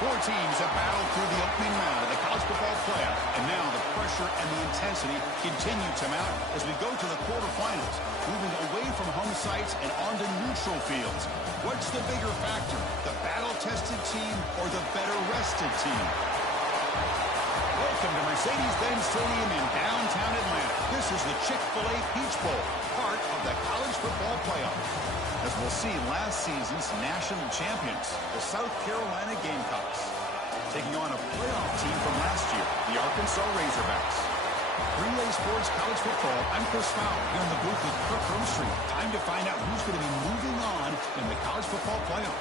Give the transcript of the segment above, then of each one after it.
Four teams have battled through the opening round of the college football playoff, and now the pressure and the intensity continue to mount as we go to the quarterfinals, moving away from home sites and onto neutral fields. What's the bigger factor, the battle-tested team or the better-rested team? Welcome to Mercedes-Benz Stadium in downtown Atlanta. This is the Chick-fil-A Peach Bowl, part of the college football playoff. As we'll see, last season's national champions, the South Carolina Gamecocks, taking on a playoff team from last year, the Arkansas Razorbacks. Relay Sports College Football, I'm Chris Fowler, here in the booth with Kirk Roomstreet. Time to find out who's going to be moving on in the college football playoff.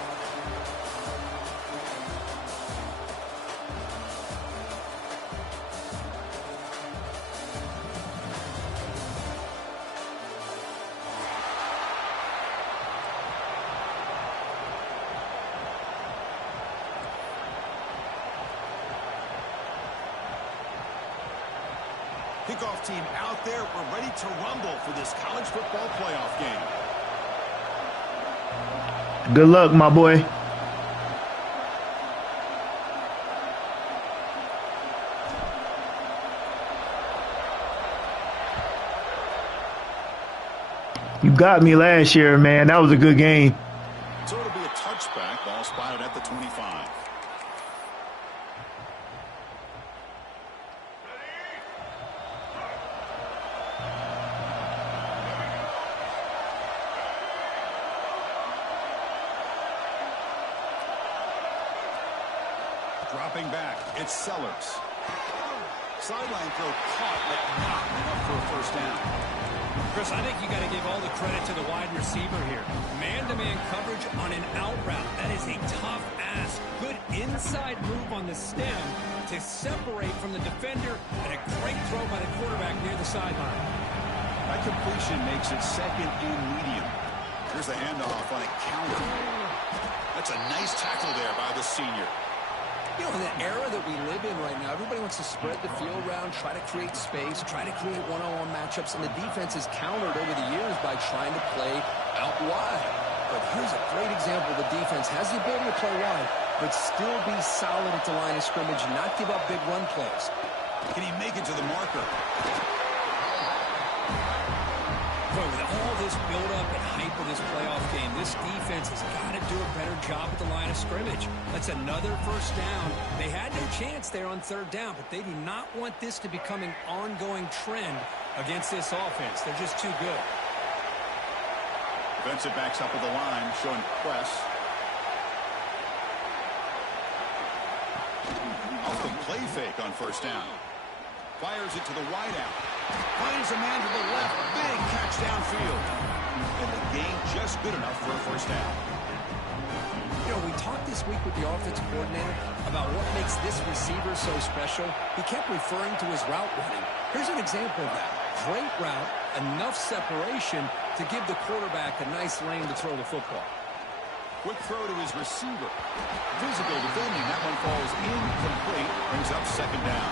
Kickoff team out there. We're ready to rumble for this college football playoff game. Good luck, my boy. You got me last year, man. That was a good game. So it'll be a touchback. Ball spotted at the 25. Dropping back, it's Sellers. Sideline throw caught, but not enough for a first down. Chris, I think you got to give all the credit to the wide receiver here. Man-to-man coverage on an out route. That is a tough ask. Good inside move on the stem to separate from the defender, and a great throw by the quarterback near the sideline. That completion makes it second and medium. Here's the handoff on a counter. That's a nice tackle there by the senior. You know, in the era that we live in right now, everybody wants to spread the field around, try to create space, try to create one-on-one matchups, and the defense has countered over the years by trying to play out wide. But here's a great example. The defense has the ability to play wide, but still be solid at the line of scrimmage, not give up big run plays. Can he make it to the marker? Boy, with all this build-up and hype of this playoff game, this defense has got to do a better job at the line of scrimmage. That's another first down. They had no chance there on third down, but they do not want this to become an ongoing trend against this offense. They're just too good. Defensive backs up at the line, showing press. Off the play fake on first down. Fires it to the wideout. Finds a man to the left. Big catch downfield. And the gain just good enough for a first down. You know, we talked this week with the offensive coordinator about what makes this receiver so special. He kept referring to his route running. Here's an example of that. Great route, enough separation to give the quarterback a nice lane to throw the football. Quick throw to his receiver. Physical defending. That one falls incomplete. Brings up second down.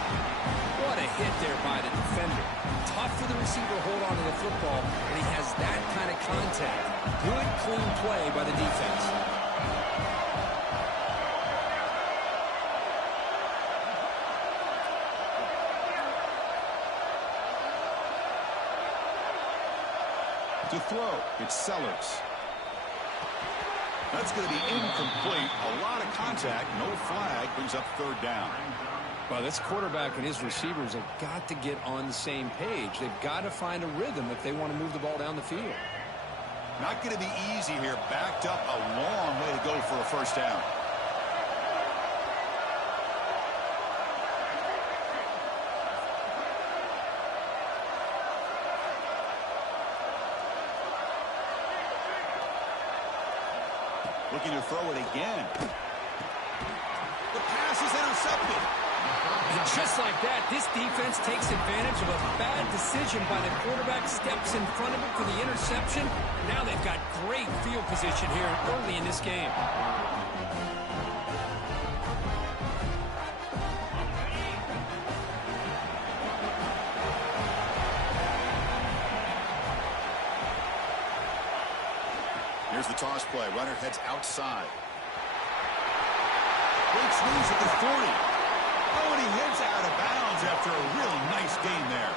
What a hit there by the defender. Tough for the receiver to hold on to the football, and he has that kind of contact. Good, clean play by the defense. To throw, it's Sellers. That's going to be incomplete. A lot of contact, no flag, brings up third down. Well, this quarterback and his receivers have got to get on the same page. They've got to find a rhythm if they want to move the ball down the field. Not going to be easy here. Backed up a long way to go for a first down. Looking to throw it again. The pass is intercepted. And just like that, this defense takes advantage of a bad decision by the quarterback, steps in front of it for the interception. Now they've got great field position here early in this game. Here's the toss play. Runner heads outside. Great swings at the 40. Oh, and he hits out of bounds after a really nice gain there.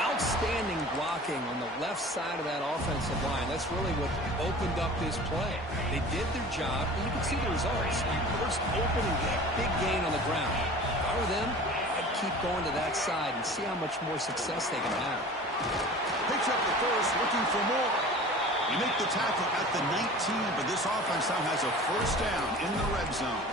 Outstanding blocking on the left side of that offensive line. That's really what opened up this play. They did their job, and you can see the results. You burst open and get a big gain on the ground. If I were them, I'd keep going to that side and see how much more success they can have. Picks up the first, looking for more. You make the tackle at the 19, but this offense now has a first down in the red zone.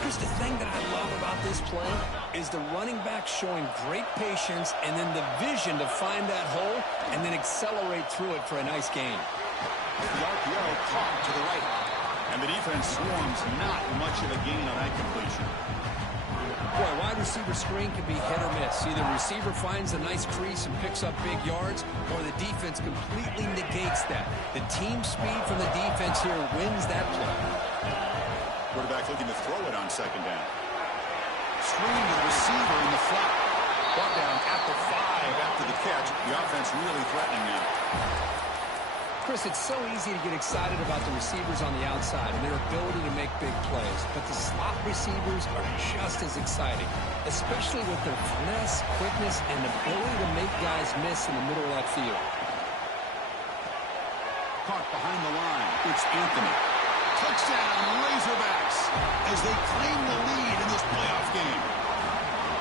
Here's the thing that I love about this play is the running back showing great patience and then the vision to find that hole and then accelerate through it for a nice gain. The RPO caught to the right. And the defense swarms, not much of a gain on that completion. Boy, wide receiver screen can be hit or miss. Either the receiver finds a nice crease and picks up big yards, or the defense completely negates that. The team speed from the defense here wins that play. Quarterback looking to throw it on second down. Screen to the receiver in the flat. Brought down at the 5 after the catch. The offense really threatening now. Chris, it's so easy to get excited about the receivers on the outside and their ability to make big plays, but the slot receivers are just as exciting, especially with their finesse, quickness, and ability to make guys miss in the middle of that field. Caught behind the line. It's Anthony. Touchdown, Razorbacks, as they claim the lead in this playoff game.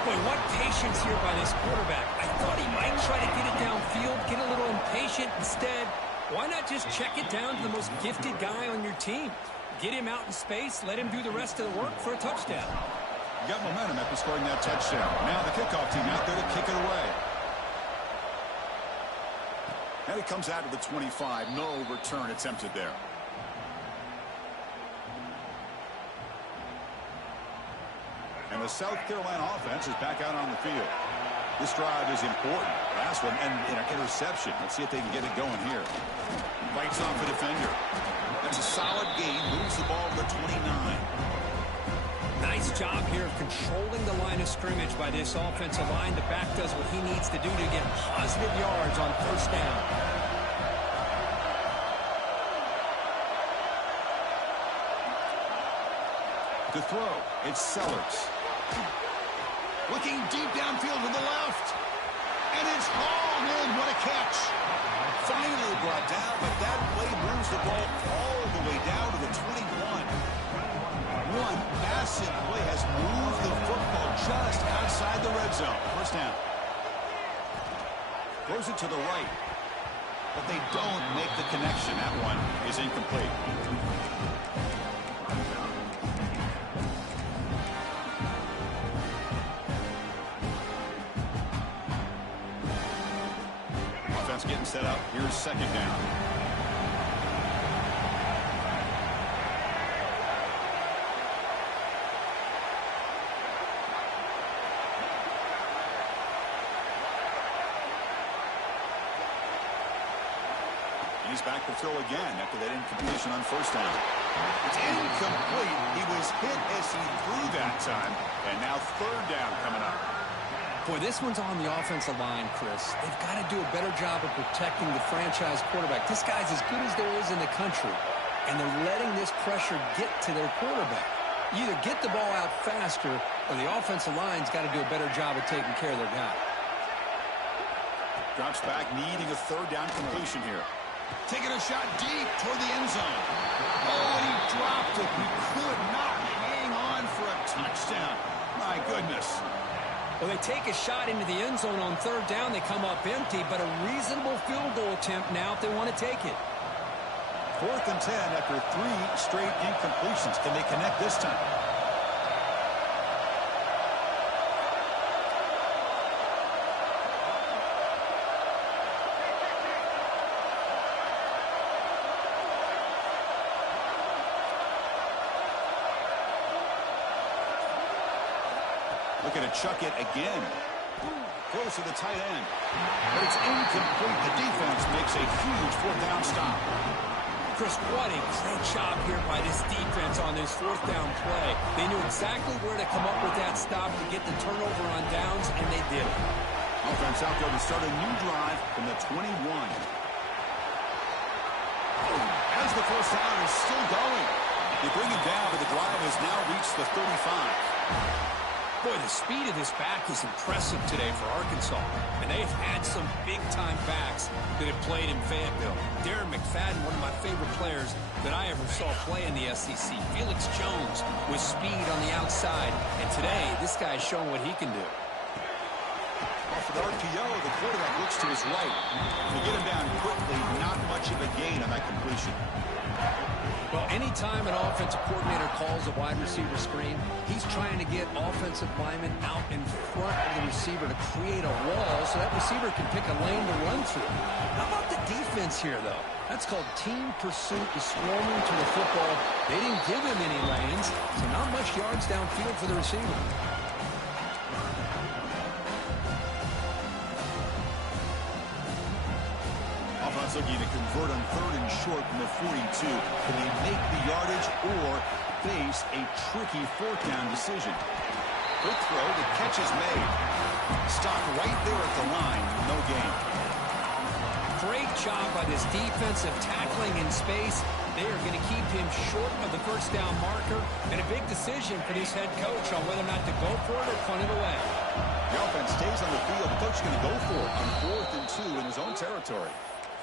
Boy, what patience here by this quarterback. I thought he might try to get it downfield, get a little impatient. Instead, why not just check it down to the most gifted guy on your team? Get him out in space, let him do the rest of the work for a touchdown. Got momentum after scoring that touchdown. Now the kickoff team out there to kick it away. And it comes out to the 25. No return attempted there. And the South Carolina offense is back out on the field. This drive is important. Last one, and an interception. Let's see if they can get it going here. Fights off a defender. That's a solid gain. Moves the ball to the 29. Nice job here of controlling the line of scrimmage by this offensive line. The back does what he needs to do to get positive yards on first down. To throw, it's Sellers. Looking deep downfield to the left. And it's hauled in. What a catch. Finally brought down, but that play moves the ball all the way down to the 21. One massive play has moved the football just outside the red zone. First down. Throws it to the right. But they don't make the connection. That one is incomplete. Getting set up. Here's second down. He's back to throw again after that incompletion on first down. It's incomplete. He was hit as he threw that time. And now third down coming up. Boy, this one's on the offensive line, Chris. They've got to do a better job of protecting the franchise quarterback. This guy's as good as there is in the country, and they're letting this pressure get to their quarterback. You either get the ball out faster, or the offensive line's got to do a better job of taking care of their guy. Drops back, needing a third down completion here. Taking a shot deep toward the end zone. Oh, and he dropped it. He could not hang on for a touchdown. My goodness. Well, they take a shot into the end zone on third down. They come up empty, but a reasonable field goal attempt now if they want to take it. 4th and 10 after 3 straight incompletions. Can they connect this time? Looking to chuck it again. Close to the tight end. But it's incomplete. The defense makes a huge 4th down stop. Chris, what a great job here by this defense on this 4th down play. They knew exactly where to come up with that stop to get the turnover on downs, and they did it. Offense out there to start a new drive from the 21. As the first down is still going. They bring him down, but the drive has now reached the 35. Boy, the speed of this back is impressive today for Arkansas. And they've had some big-time backs that have played in Fayetteville. Darren McFadden, one of my favorite players that I ever saw play in the SEC. Felix Jones with speed on the outside. And today, this guy is showing what he can do. Off the RPO, the quarterback looks to his right. To get him down quickly, not much of a gain on that completion. Well, anytime an offensive coordinator calls a wide receiver screen, he's trying to get offensive linemen out in front of the receiver to create a wall so that receiver can pick a lane to run through. How about the defense here, though? That's called team pursuit, the swarming to the football. They didn't give him any lanes, so not much yards downfield for the receiver. Looking to convert on 3rd and short from the 42. Can they make the yardage or face a tricky 4th down decision? Quick throw, the catch is made. Stopped right there at the line, no gain. Great job by this defensive tackling in space. They are going to keep him short of the 1st down marker, and a big decision for this head coach on whether or not to go for it or punt it away. The offense stays on the field. The coach is going to go for it on 4th and 2 in his own territory.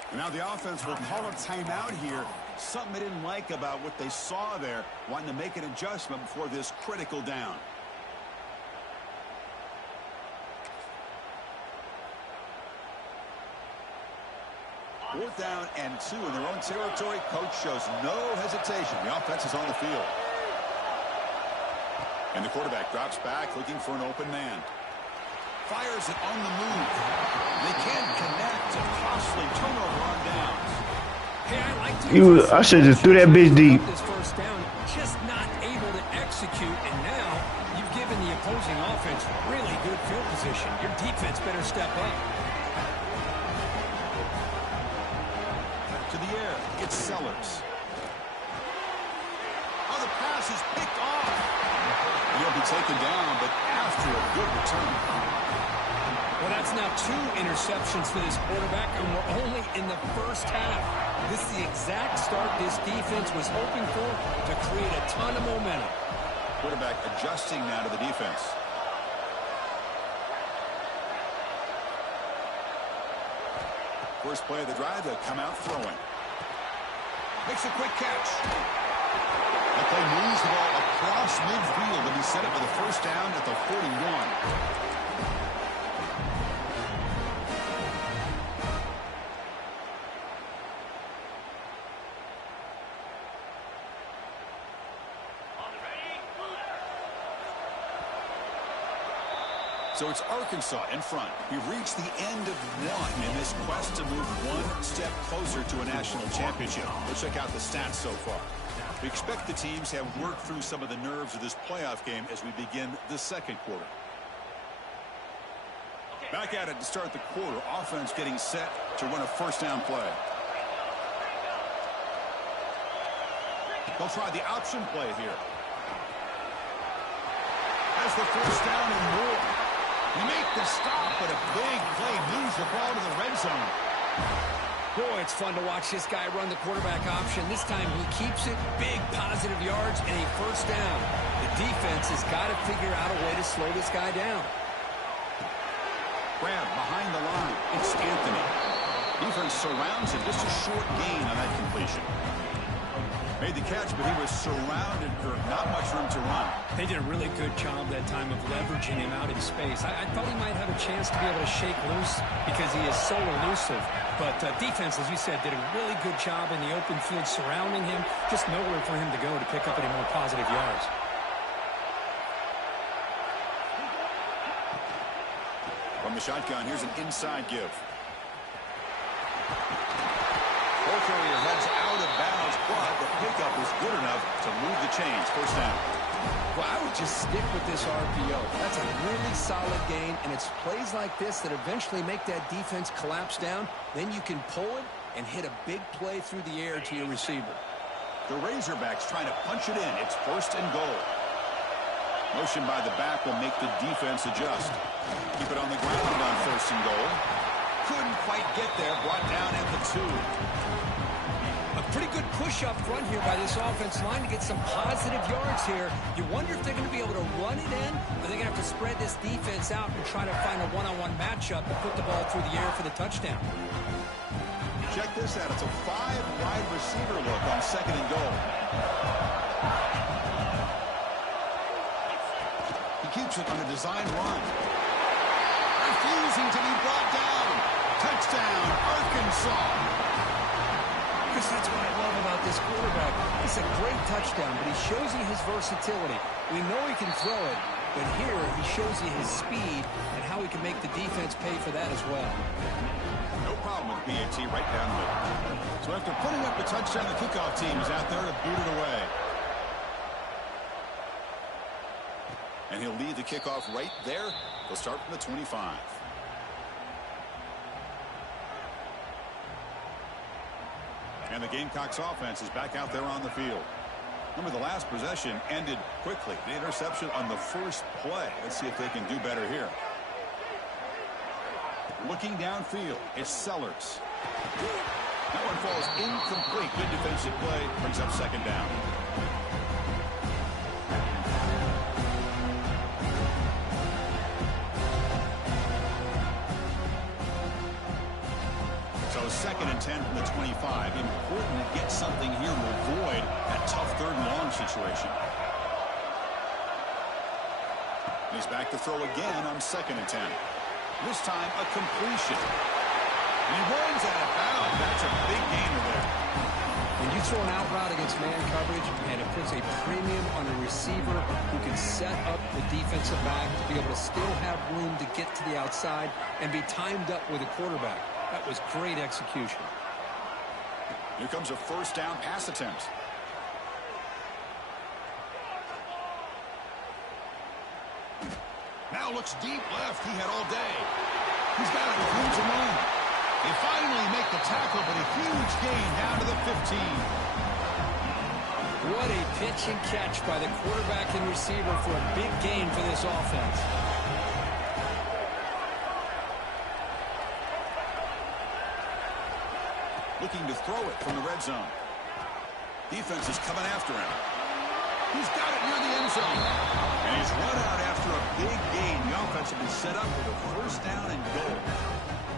And now the offense will call a timeout here. Something they didn't like about what they saw there, wanting to make an adjustment before this critical down. Fourth down and 2 in their own territory. Coach shows no hesitation. The offense is on the field. And the quarterback drops back looking for an open man. Fires it on the move. They can't connect. A costly turnover on downs. Hey, I should have just threw that bitch deep. This 1st down, just not able to execute, and now you've given the opposing offense really good field position. Your defense better step up. To the air, it's Sellers. Oh, the pass is picked off. He'll be taken down, but after a good return. Well, that's now 2 interceptions for this quarterback, and we're only in the 1st half. This is the exact start this defense was hoping for to create a ton of momentum. Quarterback adjusting now to the defense. First play of the drive, they'll come out throwing. Makes a quick catch. The play moves the ball across midfield, and he set it for the 1st down at the 41. So it's Arkansas in front. We've reached the end of 1 in this quest to move 1 step closer to a national championship. Let's check out the stats so far. We expect the teams have worked through some of the nerves of this playoff game as we begin the 2nd quarter. Back at it to start the quarter. Offense getting set to run a 1st down play. They'll try the option play here. As the 1st down and more. You make the stop, but a big play moves the ball to the red zone. Boy, it's fun to watch this guy run the quarterback option. This time he keeps it, big positive yards, and a 1st down. The defense has got to figure out a way to slow this guy down. Grab behind the line. It's Anthony. Defense surrounds him. Just a short gain on that completion. Made the catch, but he was surrounded for not much room to run. They did a really good job that time of leveraging him out in space. I thought he might have a chance to be able to shake loose because he is so elusive. But defense, as you said, did a really good job in the open field surrounding him. Just nowhere for him to go to pick up any more positive yards. From the shotgun, here's an inside give. Ball carrier heads out of bounds, but the pickup is good enough to move the chains. 1st down. Well, I would just stick with this RPO. That's a really solid gain, and it's plays like this that eventually make that defense collapse down. Then you can pull it and hit a big play through the air to your receiver. The Razorbacks trying to punch it in. It's 1st and goal. Motion by the back will make the defense adjust. Keep it on the ground on 1st and goal. Couldn't quite get there. Brought down at the 2. A Pretty good push up front here by this offense line to get some positive yards here. You wonder if they're going to be able to run it in, or they're going to have to spread this defense out and try to find a one-on-one matchup and put the ball through the air for the touchdown. Check this out. It's a 5-wide receiver look on 2nd and goal. He keeps it on a design run. Refusing to be brought down. Touchdown, Arkansas. Chris, that's what I love about this quarterback. It's a great touchdown, but he shows you his versatility. We know he can throw it, but here he shows you his speed and how he can make the defense pay for that as well. No problem with PAT right down the middle. So after putting up the touchdown, the kickoff team is out there to boot it away. And he'll lead the kickoff right there. They'll start from the 25. And the Gamecocks offense is back out there on the field. Remember, the last possession ended quickly. The interception on the first play. Let's see if they can do better here. Looking downfield, it's Sellers. That one falls incomplete. Good defensive play. Brings up 2nd down. So 2nd and 10 from the 25. Important to get something here to avoid that tough 3rd and long situation. He's back to throw again on 2nd and 10. This time a completion. And he runs out of bounds. That's a big gainer there. When you throw an out route against man coverage, and it puts a premium on a receiver who can set up the defensive back to be able to still have room to get to the outside and be timed up with a quarterback. That was great execution. Here comes a 1st down pass attempt. Now looks deep left. He had all day. He's got it with room to run. They finally make the tackle, but a huge gain down to the 15. What a pitch and catch by the quarterback and receiver for a big gain for this offense. Looking to throw it from the red zone. Defense is coming after him. He's got it near the end zone. And he's run out after a big gain. The offense will be set up with a 1st down and goal.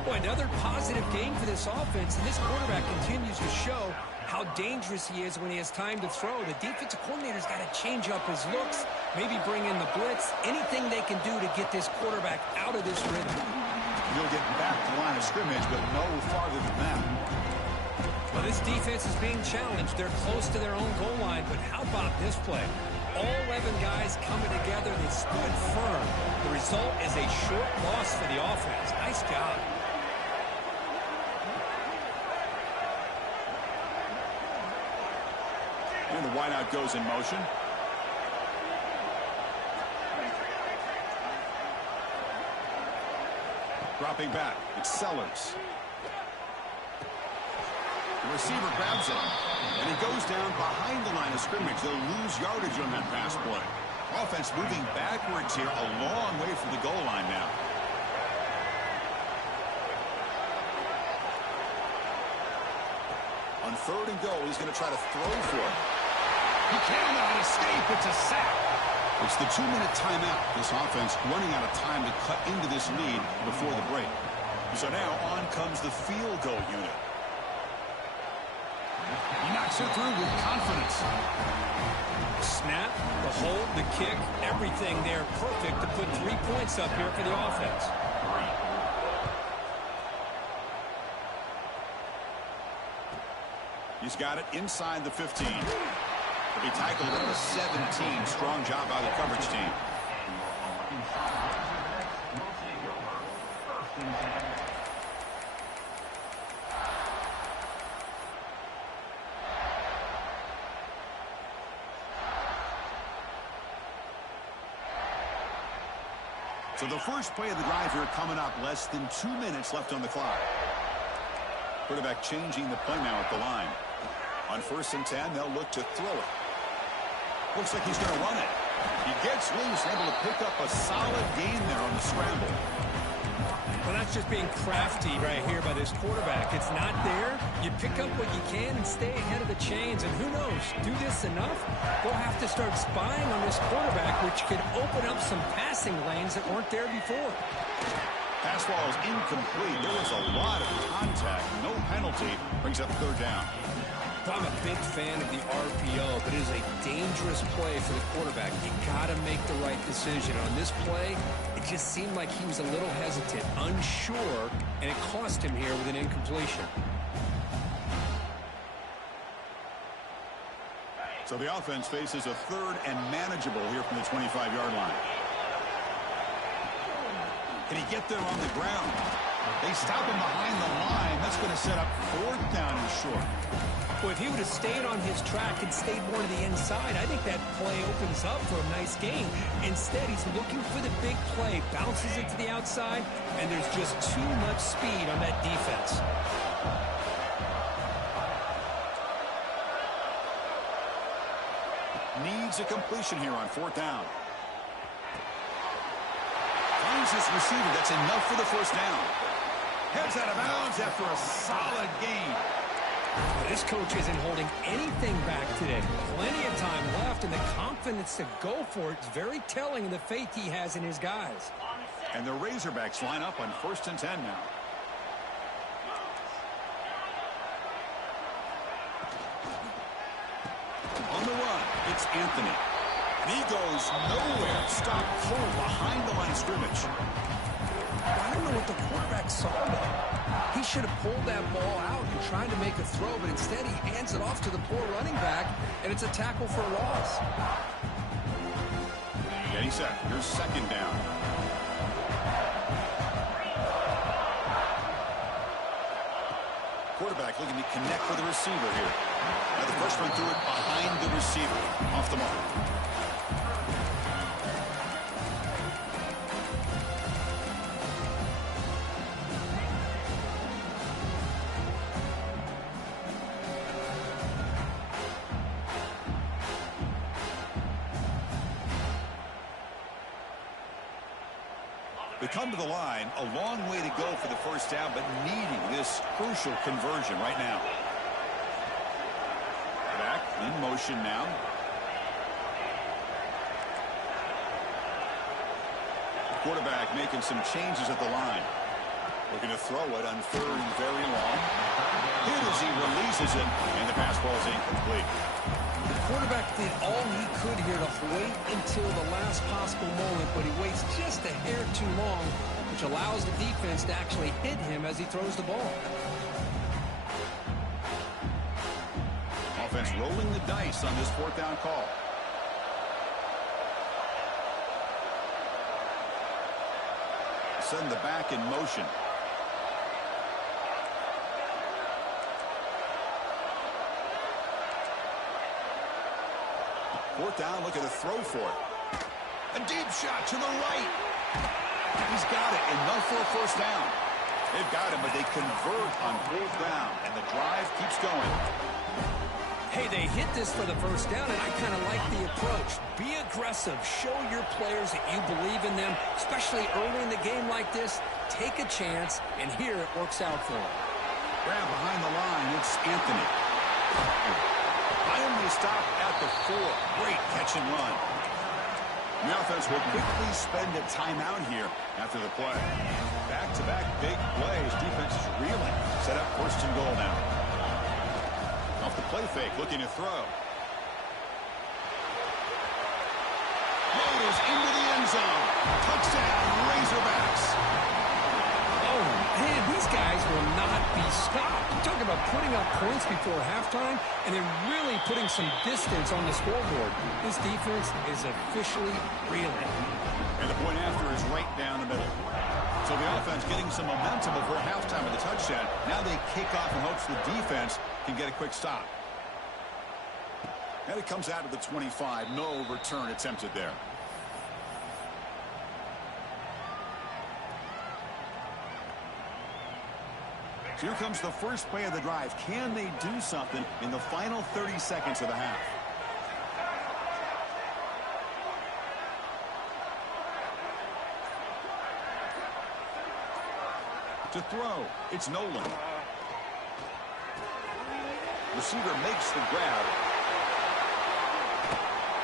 Boy, another positive game for this offense, and this quarterback continues to show how dangerous he is when he has time to throw. The defensive coordinator's got to change up his looks, maybe bring in the blitz, anything they can do to get this quarterback out of this rhythm. He'll get back to the line of scrimmage, but no farther than that. Well, this defense is being challenged. They're close to their own goal line, but how about this play? All 11 guys coming together. They stood firm. The result is a short loss for the offense. Nice job. And the wideout goes in motion. Dropping back, it's Sellers. The receiver grabs it, and he goes down behind the line of scrimmage. They'll lose yardage on that pass play. Offense moving backwards here, a long way from the goal line now. On 3rd and goal, he's going to try to throw for it. He cannot escape. It's a sack. It's the 2-minute timeout. This offense running out of time to cut into this lead before the break. So now on comes the field goal unit. He knocks it through with confidence. Snap, the hold, the kick, everything there perfect to put 3 points up here for the offense. He's got it inside the 15. He'll be tackled at the 17. Strong job by the coverage team. So the first play of the drive here coming up, less than 2 minutes left on the clock. Quarterback changing the play now at the line. On 1st and 10, they'll look to throw it. Looks like he's going to run it. He gets loose, able to pick up a solid gain there on the scramble. Well, that's just being crafty right here by this quarterback. It's not there. You pick up what you can and stay ahead of the chains. And who knows, do this enough, they'll have to start spying on this quarterback, which could open up some passing lanes that weren't there before. Pass ball is incomplete. There was a lot of contact. No penalty. Brings up third down. I'm a big fan of the RPO, but it is a dangerous play for the quarterback. You got to make the right decision. On this play, it just seemed like he was a little hesitant, unsure, and it cost him here with an incompletion. So the offense faces a third and manageable here from the 25-yard line. Can he get there on the ground? They stop him behind the line. That's going to set up fourth down and short. Well, if he would have stayed on his track and stayed more to the inside, I think that play opens up for a nice gain. Instead, he's looking for the big play, bounces it to the outside, and there's just too much speed on that defense. Needs a completion here on fourth down. Finds his receiver. That's enough for the first down. Heads out of bounds after a solid gain. This coach isn't holding anything back today. Plenty of time left, and the confidence to go for it is very telling of the faith he has in his guys. And the Razorbacks line up on 1st and 10 now. On the run, it's Anthony. And he goes nowhere. Stop full behind the line of scrimmage. I don't know what the quarterback saw there. He should have pulled that ball out and tried to make a throw, but instead he hands it off to the poor running back, and it's a tackle for a loss. Getting set. Here's second down. Quarterback looking to connect with the receiver here. Now the freshman threw it behind the receiver. Off the mark. They come to the line, a long way to go for the first down, but needing this crucial conversion right now. Back in motion now. Quarterback making some changes at the line. Looking to throw it on third and very long. Hit as he releases it, and the pass ball is incomplete. The quarterback did all he could here to wait until the last possible moment, but he waits just a hair too long, which allows the defense to actually hit him as he throws the ball. Offense rolling the dice on this fourth down call. Send the back in motion. Fourth down, look at the throw for it. A deep shot to the right. He's got it. Enough for a first down. They've got him, but they convert on fourth down, and the drive keeps going. Hey, they hit this for the first down, and I kind of like the approach. Be aggressive. Show your players that you believe in them, especially early in the game like this. Take a chance, and here it works out for them. Grab behind the line. It's Anthony. Finally stop at the 4. Great catch and run. The offense will quickly spend a timeout here after the play. Back-to-back big plays. Defense is reeling. Set up first and goal now. Off the play fake, looking to throw. Loaders into the end zone. Touchdown, Razorbacks. Oh, man, these guys will not be stopped. You're talking about putting up points before halftime, and then really putting some distance on the scoreboard. This defense is officially reeling. And the point after is right down the middle. So the offense getting some momentum before halftime with the touchdown. Now they kick off in hopes the defense can get a quick stop. And it comes out of the 25. No return attempted there. So here comes the first play of the drive. Can they do something in the final 30 seconds of the half? To throw, it's Nolan. Receiver makes the grab.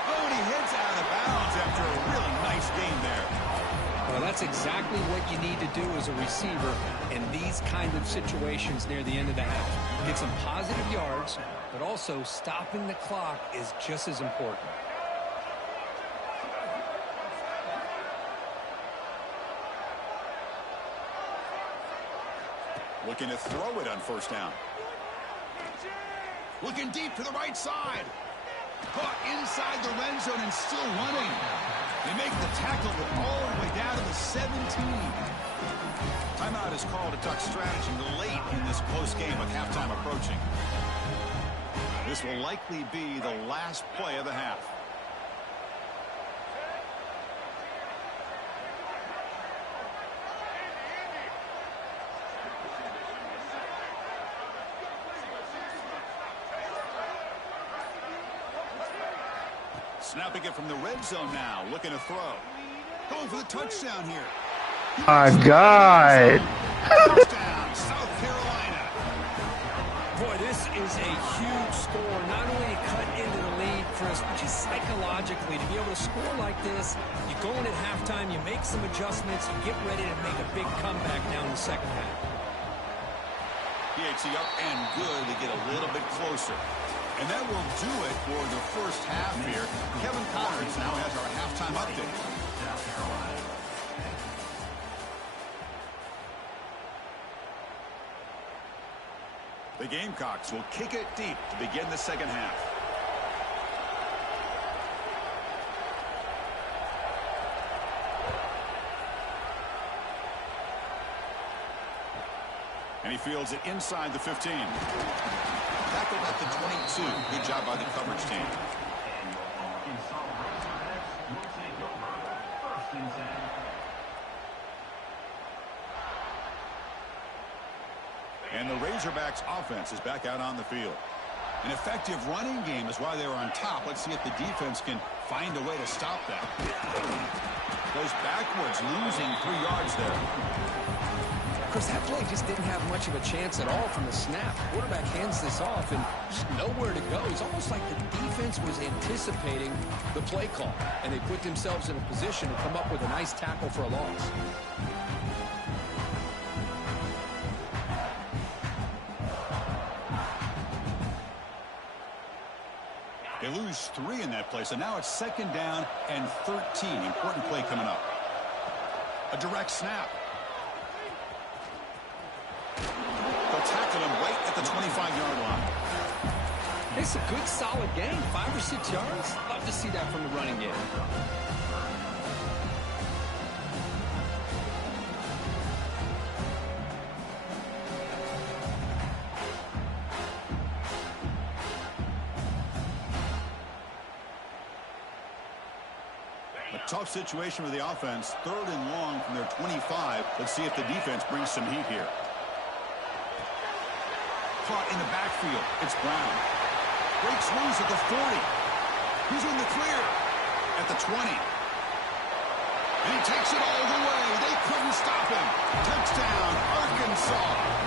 Oh, and he heads out of bounds after a really nice game there. Well, that's exactly what you need to do as a receiver in these kind of situations near the end of the half. Get some positive yards, but also stopping the clock is just as important. Looking to throw it on first down. Looking deep to the right side. Caught inside the red zone and still running. They make the tackle all the way down to the 17. Timeout is called to talk strategy late in this close game with halftime approaching. This will likely be the last play of the half. Snapping it from the red zone now, looking to throw. Going for the touchdown here. My God. Touchdown, South Carolina. Boy, this is a huge score. Not only to cut into the lead, Chris, but just psychologically to be able to score like this. You go in at halftime, you make some adjustments, you get ready to make a big comeback down the second half. PHC up and good to get a little bit closer. And that will do it for the first half here. Kevin Collins now has our halftime update. The Gamecocks will kick it deep to begin the second half. And he fields it inside the 15. Tackled at the 22. Good job by the coverage team. And the Razorbacks offense is back out on the field. An effective running game is why they were on top. Let's see if the defense can find a way to stop that. Goes backwards, losing 3 yards there. Chris, that play just didn't have much of a chance at all from the snap. Quarterback hands this off and just nowhere to go. It's almost like the defense was anticipating the play call, and they put themselves in a position to come up with a nice tackle for a loss. They lose 3 in that play, so now it's 2nd down and 13. Important play coming up. A direct snap. They'll tackle him right at the 25-yard line. It's a good, solid game. 5 or 6 yards. Love to see that from the running game. Tough situation for the offense. 3rd and long from their 25. Let's see if the defense brings some heat here. Caught in the backfield. It's Brown. Breaks loose at the 40. He's in the clear at the 20. And he takes it all the way. They couldn't stop him. Touchdown, Arkansas.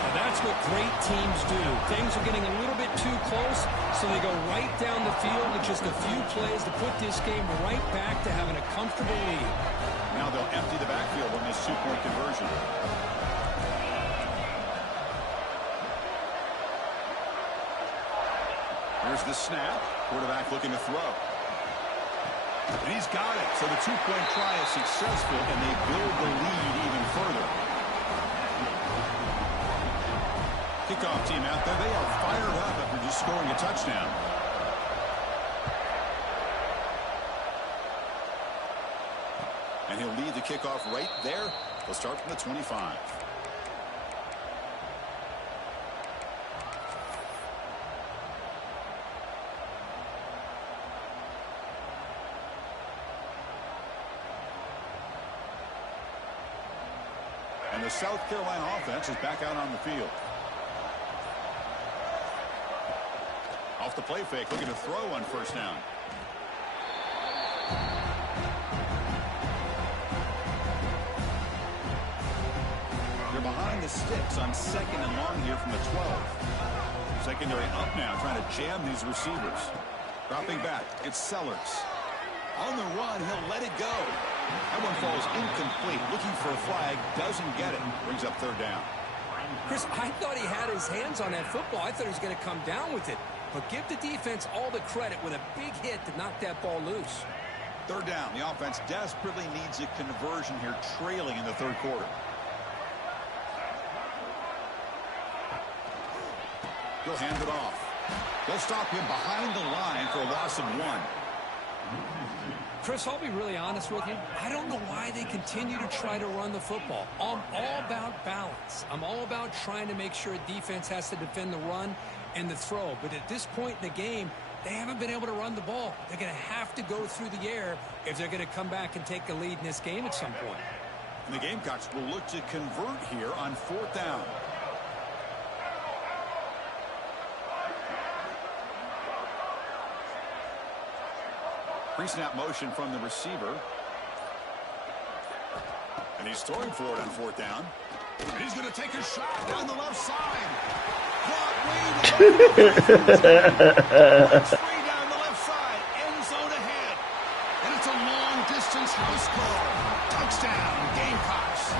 Now that's what great teams do. Things are getting a little bit too close, so they go right down the field with just a few plays to put this game right back to having a comfortable lead. Now they'll empty the backfield on this 2-point conversion. Here's the snap. Quarterback looking to throw. And he's got it. So the 2-point try is successful, and they build the lead even further. Kickoff team out there. They are fired up after just scoring a touchdown. And he'll lead the kickoff right there. They'll start from the 25. And the South Carolina offense is back out on the field. Off the play fake, looking to throw on first down. sticks on 2nd and long here from the 12. Secondary up now, trying to jam these receivers. Dropping back, it's Sellers. On the run, he'll let it go. That one falls incomplete. Looking for a flag, doesn't get it. Brings up 3rd down. Chris, I thought he had his hands on that football. I thought he was going to come down with it. But give the defense all the credit with a big hit to knock that ball loose. 3rd down. The offense desperately needs a conversion here, trailing in the 3rd quarter. He'll hand it off. They'll stop him behind the line for a loss of 1. Chris, I'll be really honest with you. I don't know why they continue to try to run the football. I'm all about balance. I'm all about trying to make sure defense has to defend the run and the throw. But at this point in the game, they haven't been able to run the ball. They're going to have to go through the air if they're going to come back and take the lead in this game at some point. And the Gamecocks will look to convert here on 4th down. Pre-snap motion from the receiver. And he's throwing for it on 4th down. And he's going to take a shot down the left side. Caught free down the left side. End zone ahead. And it's a long-distance house call. Touchdown, Gamecocks.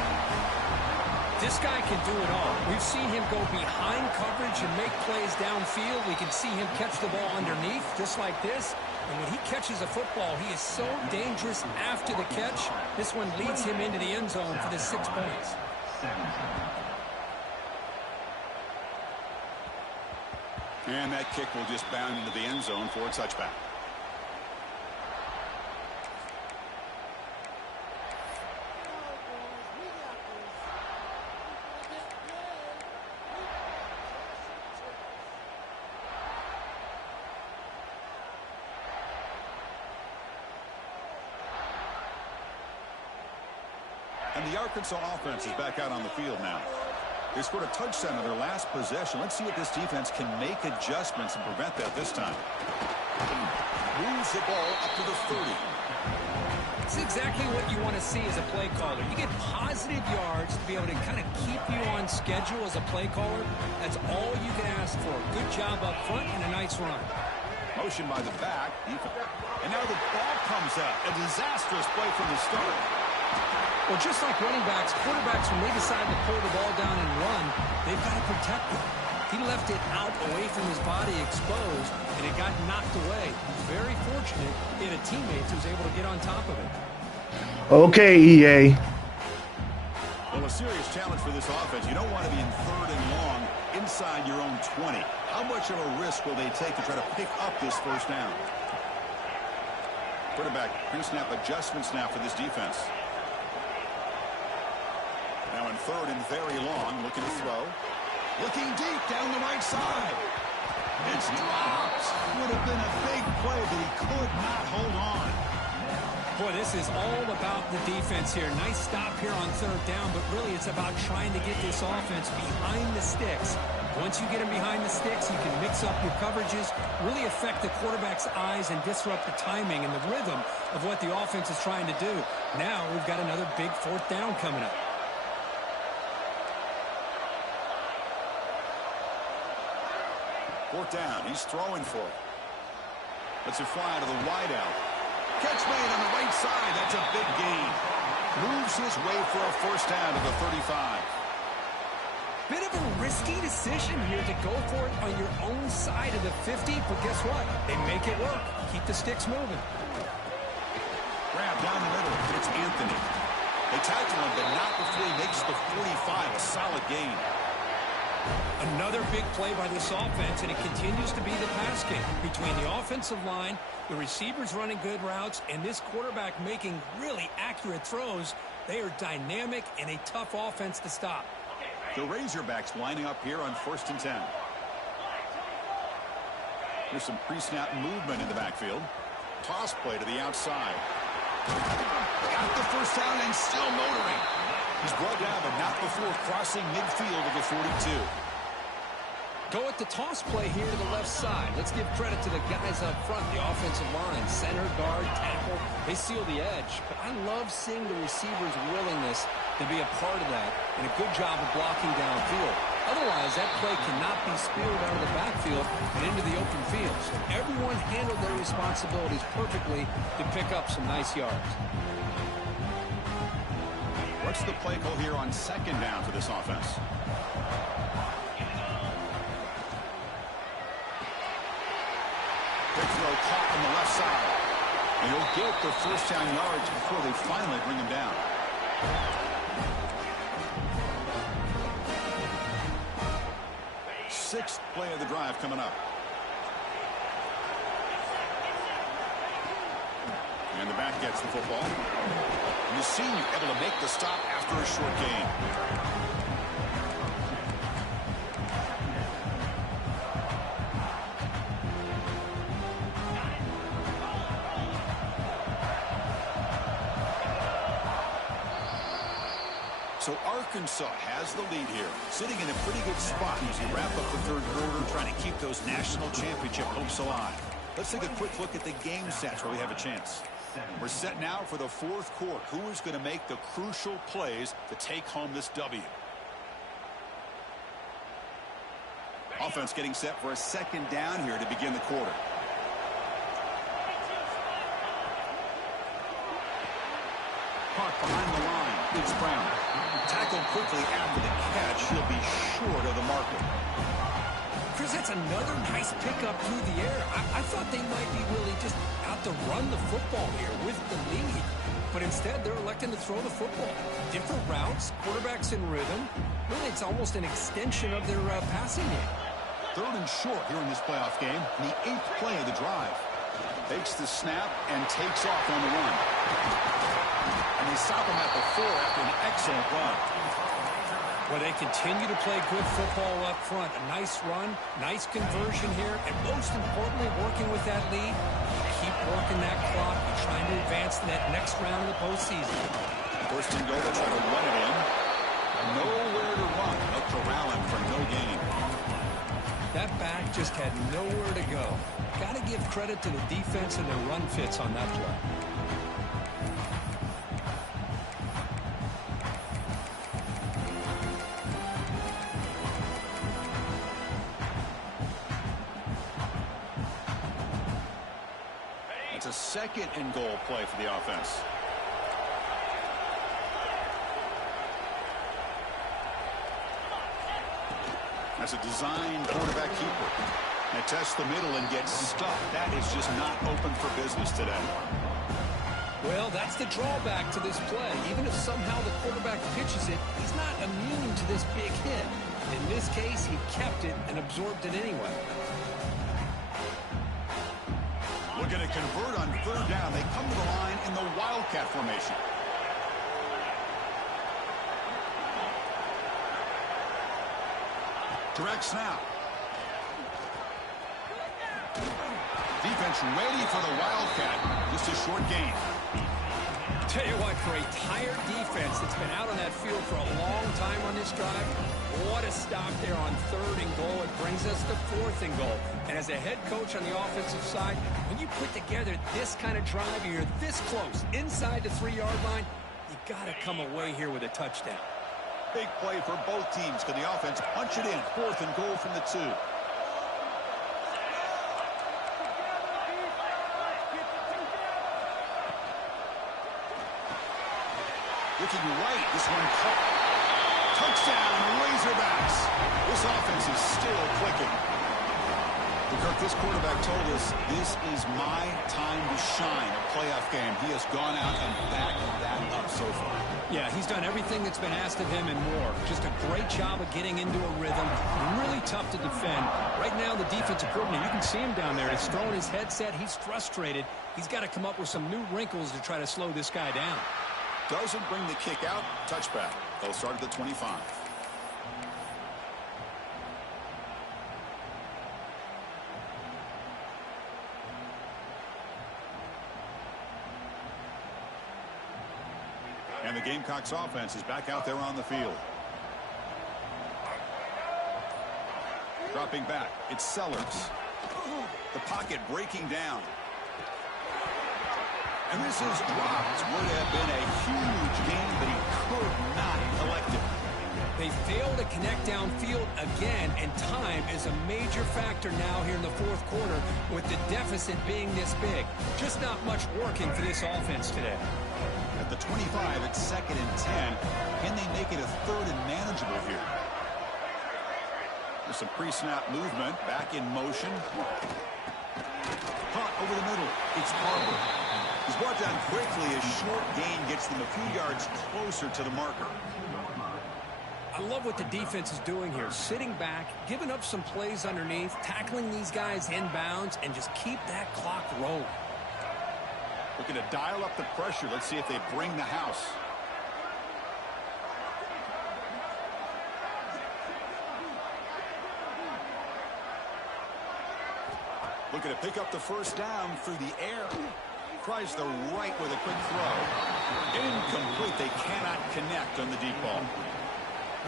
This guy can do it all. We've seen him go behind coverage and make plays downfield. We can see him catch the ball underneath, just like this. And when he catches a football, he is so dangerous after the catch. This one leads him into the end zone for the 6 points. And that kick will just bound into the end zone for a touchback. And the Arkansas offense is back out on the field now. They scored a touchdown on their last possession. Let's see if this defense can make adjustments and prevent that this time. Moves the ball up to the 30. It's exactly what you want to see as a play caller. You get positive yards to be able to kind of keep you on schedule as a play caller. That's all you can ask for. Good job up front and a nice run. Motion by the back. And now the ball comes out. A disastrous play from the start. Well, just like running backs, quarterbacks, when they decide to pull the ball down and run, they've got to protect it. He left it out away from his body exposed, and it got knocked away. Very fortunate he had a teammate who was able to get on top of it. Okay, EA. Well, a serious challenge for this offense. You don't want to be in 3rd and long inside your own 20. How much of a risk will they take to try to pick up this 1st down? Quarterback pre-snap adjustments now for this defense. Now in 3rd and very long, looking to throw. Looking deep down the right side. It's dropped. Would have been a big play, but he could not hold on. Boy, this is all about the defense here. Nice stop here on 3rd down, but really it's about trying to get this offense behind the sticks. Once you get them behind the sticks, you can mix up your coverages, really affect the quarterback's eyes and disrupt the timing and the rhythm of what the offense is trying to do. Now we've got another big 4th down coming up. 4th down. He's throwing for it. Lets it fly to the wide out. Catch made on the right side. That's a big gain. Moves his way for a 1st down to the 35. Bit of a risky decision here to go for it on your own side of the 50, but guess what? They make it work. Keep the sticks moving. Grab down the middle. It's Anthony. They tackle him, but not before he makes the 45. A solid gain. Another big play by this offense, and it continues to be the pass game between the offensive line, the receivers running good routes, and this quarterback making really accurate throws. They are dynamic and a tough offense to stop. The Razorbacks lining up here on 1st and 10. There's some pre-snap movement in the backfield. Toss play to the outside. Got the 1st down and still motoring. He's brought down, but not before crossing midfield of the 42. Go at the toss play here to the left side. Let's give credit to the guys up front, the offensive line, center, guard, tackle. They seal the edge. But I love seeing the receivers' willingness to be a part of that and a good job of blocking downfield. Otherwise, that play cannot be speared out of the backfield and into the open field. So everyone handled their responsibilities perfectly to pick up some nice yards. What's the play call here on second down for this offense? Big throw caught on the left side. And he'll get the first down yards before they finally bring him down. Sixth play of the drive coming up. And the back gets the football. Yaboisquidward able to make the stop after a short gain. So Arkansas has the lead here, sitting in a pretty good spot as we wrap up the third quarter, trying to keep those national championship hopes alive. Let's take a quick look at the game stats where we have a chance. We're set now for the fourth quarter. Who is going to make the crucial plays to take home this W? Offense getting set for a second down here to begin the quarter. Caught behind the line. It's Brown. Tackled quickly after the catch. He'll be short of the marker. Chris, that's another nice pickup through the air. I thought they might be really just out to run the football here with the lead. But instead, they're electing to throw the football. Different routes, quarterbacks in rhythm. Really, it's almost an extension of their passing game. Third and short here in this playoff game. The eighth play of the drive. Takes the snap and takes off on the run. And they stop him at the 4 after an excellent run. Well, they continue to play good football up front. A nice run, nice conversion here, and most importantly, working with that lead, keep working that clock and trying to advance to that next round of the postseason. First and goal, they try to run it in. Nowhere to run. Up to Rowland for no gain. That back just had nowhere to go. Got to give credit to the defense and their run fits on that play. It's a second and goal play for the offense. That's a designed quarterback keeper. They test the middle and get stuck. That is just not open for business today. Well, that's the drawback to this play. Even if somehow the quarterback pitches it, he's not immune to this big hit. In this case, he kept it and absorbed it anyway. Looking to convert on third down. They come to the line in the Wildcat formation. Direct snap. Defense ready for the Wildcat. Just a short gain. Tell you what, for a tired defense that's been out on that field for a long time on this drive, what a stop there on third and goal. It brings us to fourth and goal. And as a head coach on the offensive side, when you put together this kind of drive, you're this close inside the 3-yard line, you got to come away here with a touchdown. Big play for both teams. Can the offense punch it in? Fourth and goal from the 2. Looking right, this one caught. Touchdown, Razorbacks. This offense is still clicking. Kirk, this quarterback told us this is my time to shine. A playoff game. He has gone out and backed that up so far. Yeah, he's done everything that's been asked of him and more. Just a great job of getting into a rhythm. Really tough to defend. Right now, the defensive coordinator, you can see him down there. He's throwing his headset. He's frustrated. He's got to come up with some new wrinkles to try to slow this guy down. Doesn't bring the kick out. Touchback. They'll start at the 25. And the Gamecocks offense is back out there on the field. Dropping back, it's Sellers. The pocket breaking down. And this is dropped. Would have been a huge game, but he could not collect it. They fail to connect downfield again, and time is a major factor now here in the fourth quarter with the deficit being this big. Just not much working for this offense today. At the 25, it's 2nd and 10. Can they make it a 3rd and manageable here? There's some pre-snap movement. Back in motion. Caught over the middle. It's Barber. He's brought down quickly. A short gain gets them a few yards closer to the marker. I love what the defense is doing here. Sitting back, giving up some plays underneath, tackling these guys inbounds, and just keep that clock rolling. Looking to dial up the pressure. Let's see if they bring the house. Looking to pick up the first down through the air. Tries the right with a quick throw. Incomplete. They cannot connect on the deep ball.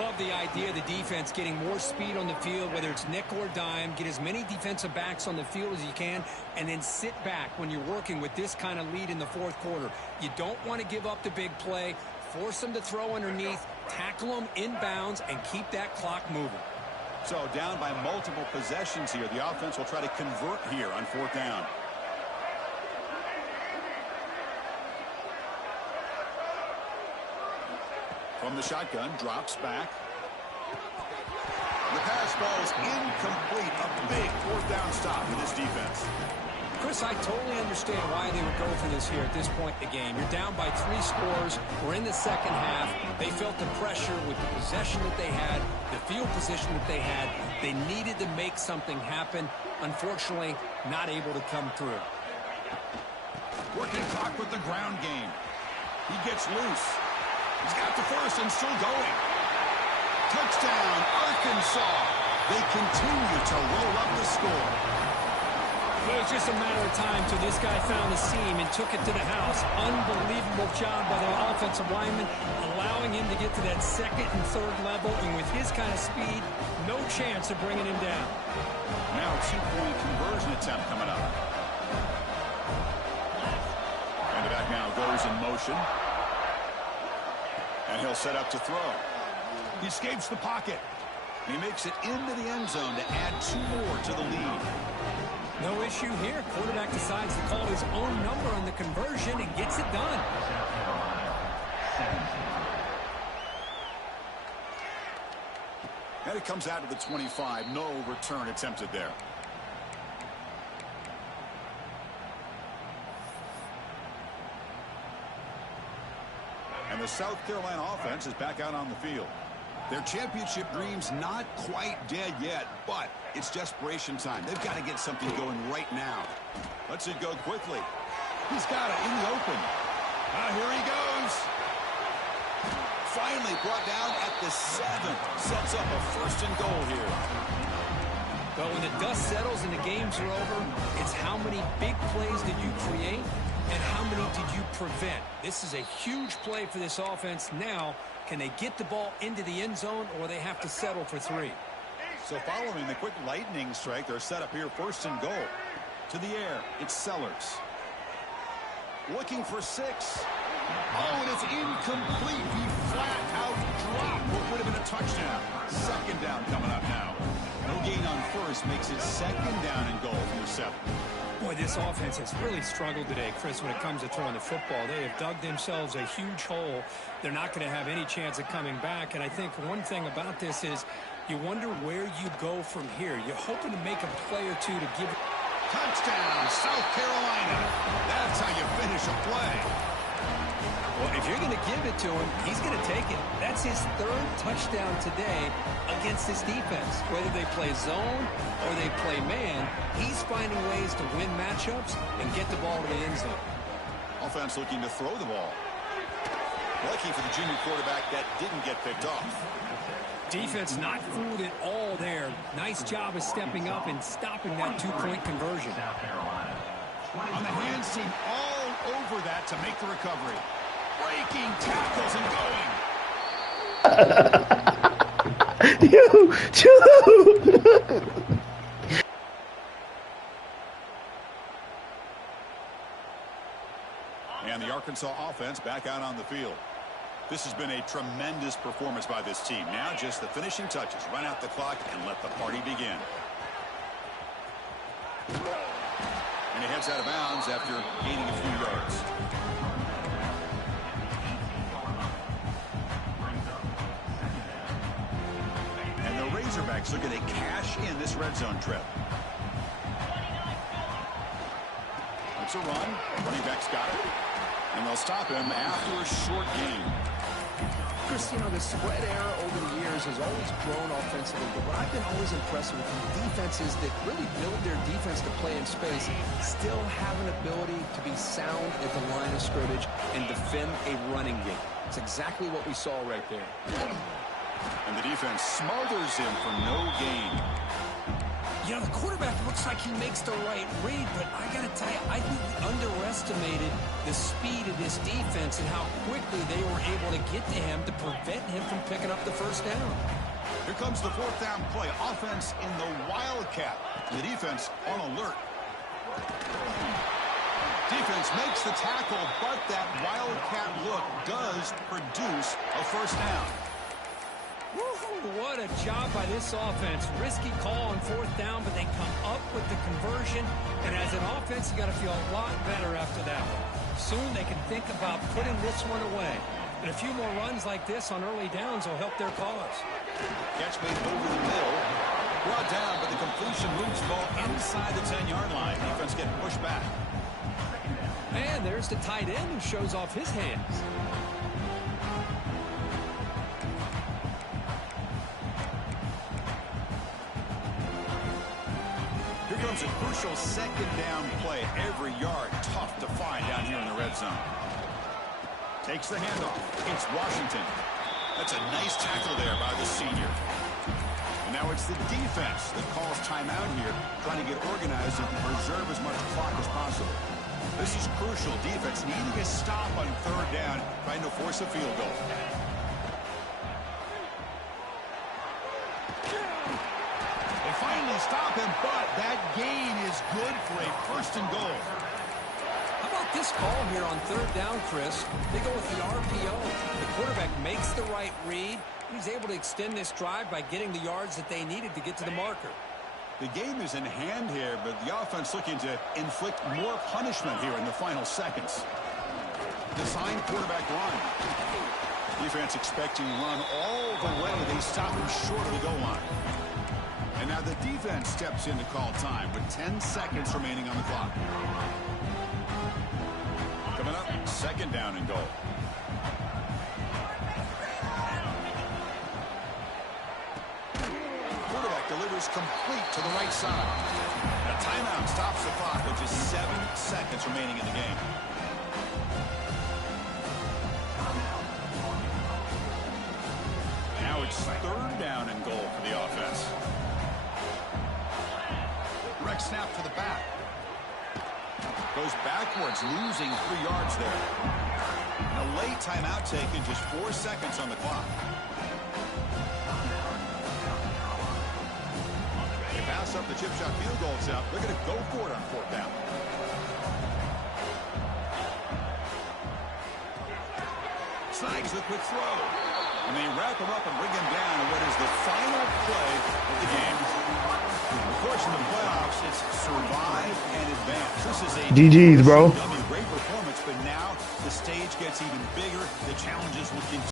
Love the idea of the defense getting more speed on the field, whether it's nickel or dime. Get as many defensive backs on the field as you can, and then sit back when you're working with this kind of lead in the fourth quarter. You don't want to give up the big play. Force them to throw underneath, tackle them inbounds, and keep that clock moving. So down by multiple possessions here. The offense will try to convert here on 4th down. From the shotgun, drops back. The pass ball is incomplete. A big 4th down stop for this defense. Chris, I totally understand why they would go for this here at this point in the game. You're down by 3 scores. We're in the second half. They felt the pressure with the possession that they had, the field position that they had. They needed to make something happen. Unfortunately, not able to come through. Working clock with the ground game. He gets loose. He's got the first and still going. Touchdown, Arkansas. They continue to roll up the score. It was just a matter of time till this guy found the seam and took it to the house. Unbelievable job by the offensive lineman, allowing him to get to that 2nd and 3rd level. And with his kind of speed, no chance of bringing him down. Now a 2-point conversion attempt coming up. And the back now goes in motion. And he'll set up to throw. He escapes the pocket. He makes it into the end zone to add 2 more to the lead. No issue here. Quarterback decides to call his own number on the conversion and gets it done. And it comes out to the 25. No return attempted there. And the South Carolina offense is back out on the field. Their championship dreams not quite dead yet, but it's desperation time. They've got to get something going right now. Lets it go quickly. He's got it in the open. Here he goes. Finally brought down at the 7th. Sets up a 1st and goal here. But when the dust settles and the games are over, it's how many big plays did you create and how many did you prevent? This is a huge play for this offense. Now, can they get the ball into the end zone, or they have to settle for 3? So following the quick lightning strike, they're set up here 1st and goal. To the air, it's Sellers. Looking for 6. Oh, and it's incomplete. He flat out dropped what would have been a touchdown. 2nd down coming up now. No gain on 1st makes it 2nd down and goal from the 7. Boy, this offense has really struggled today, Chris, when it comes to throwing the football. They have dug themselves a huge hole. They're not going to have any chance of coming back. And I think one thing about this is you wonder where you go from here. You're hoping to make a play or two to give it. Touchdown, South Carolina. That's how you finish a play. Well, if you're going to give it to him, he's going to take it. That's his 3rd touchdown today against this defense. Whether they play zone or they play man, he's finding ways to win matchups and get the ball to the end zone. Offense looking to throw the ball. Lucky for the junior quarterback that didn't get picked off. Defense not fooled at all there. Nice job of stepping up and stopping that 2-point conversion. On the hands team all over that to make the recovery. Breaking tackles and going. Chill. And the Arkansas offense back out on the field. This has been a tremendous performance by this team. Now just the finishing touches. Run out the clock and let the party begin. And he heads out of bounds after gaining a few yards. And the Razorbacks looking to cash in this red zone trip. It's a run. Running back's got it. And they'll stop him after a short gain. Chris, you know, the spread era over the years has always grown offensively, but what I've been always impressed with defenses that really build their defense to play in space still have an ability to be sound at the line of scrimmage and defend a running game. It's exactly what we saw right there. And the defense smothers him for no gain. You know, the quarterback looks like he makes the right read, but I got to tell you, I think we underestimated the speed of this defense and how quickly they were able to get to him to prevent him from picking up the first down. Here comes the fourth down play. Offense in the Wildcat. The defense on alert. Defense makes the tackle, but that Wildcat look does produce a first down. What a job by this offense. Risky call on fourth down, but they come up with the conversion. And as an offense, you got to feel a lot better after that one. Soon they can think about putting this one away. And a few more runs like this on early downs will help their cause. Catch made over the middle. Brought down, but the completion moves the ball inside the 10-yard line. Defense getting pushed back. And there's the tight end who shows off his hands. Here comes a crucial second down play. Every yard tough to find down here in the red zone. Takes the handoff. It's Washington. That's a nice tackle there by the senior. And now it's the defense that calls timeout here, trying to get organized and preserve as much clock as possible. This is crucial. Defense needing a stop on third down, trying to force a field goal. They finally stop him, but that gain is good for a first and goal. How about this call here on third down, Chris? They go with the RPO. The quarterback makes the right read. He's able to extend this drive by getting the yards that they needed to get to the marker. The game is in hand here, but the offense looking to inflict more punishment here in the final seconds. Design quarterback run. Defense expecting run all the way. They stop him short of the goal line. And now the defense steps in to call time with 10 seconds remaining on the clock. Coming up, second down and goal. Quarterback delivers complete to the right side. A timeout stops the clock with just 7 seconds remaining in the game. Now it's third down and goal for the offense. Direct snap to the back. Goes backwards, losing 3 yards there. A late timeout taken, just 4 seconds on the clock. They pass up the chip shot field goal attempt. They're going to go for it on fourth down. Snags the quick throw. And they wrap him up and bring him down in what is the final play of the game. Of course, in the playoffs, it's survive and advance. This is a GG's, bro. great performance, but now the stage gets even bigger. The challenges will continue.